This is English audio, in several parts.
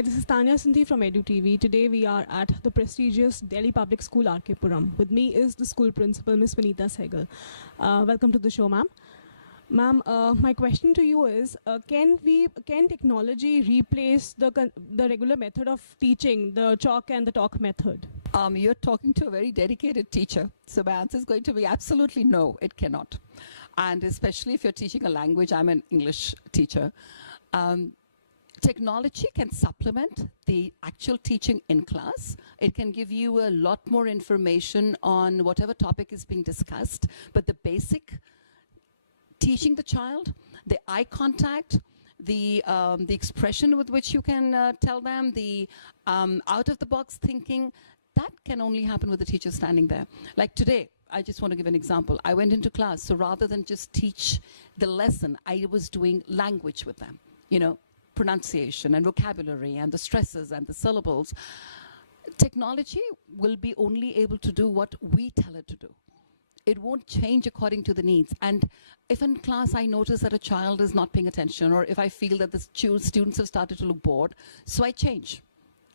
Hi, this is Tanya Sindhi from EduTV. Today we are at the prestigious Delhi Public School Puram. With me is the school principal, Miss Vanita Sehgal. Welcome to the show, ma'am. Ma'am, my question to you is, can technology replace the regular method of teaching, the chalk and the talk method? You're talking to a very dedicated teacher. So my answer is going to be absolutely no, it cannot. And especially if you're teaching a language, I'm an English teacher. Technology can supplement the actual teaching in class. It can give you a lot more information on whatever topic is being discussed, but the basic teaching the child, the eye contact, the expression with which you can tell them, the out-of-the-box thinking, that can only happen with the teacher standing there. Like today, I just want to give an example. I went into class, so rather than just teach the lesson, I was doing language with them, pronunciation and vocabulary and the stresses and the syllables. Technology will be only able to do what we tell it to do. It won't change according to the needs. And if in class I notice that a child is not paying attention, or if I feel that the students have started to look bored, so I change.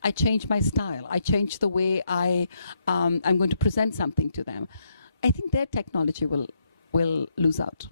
I change my style. I change the way I'm going to present something to them. I think their technology will lose out.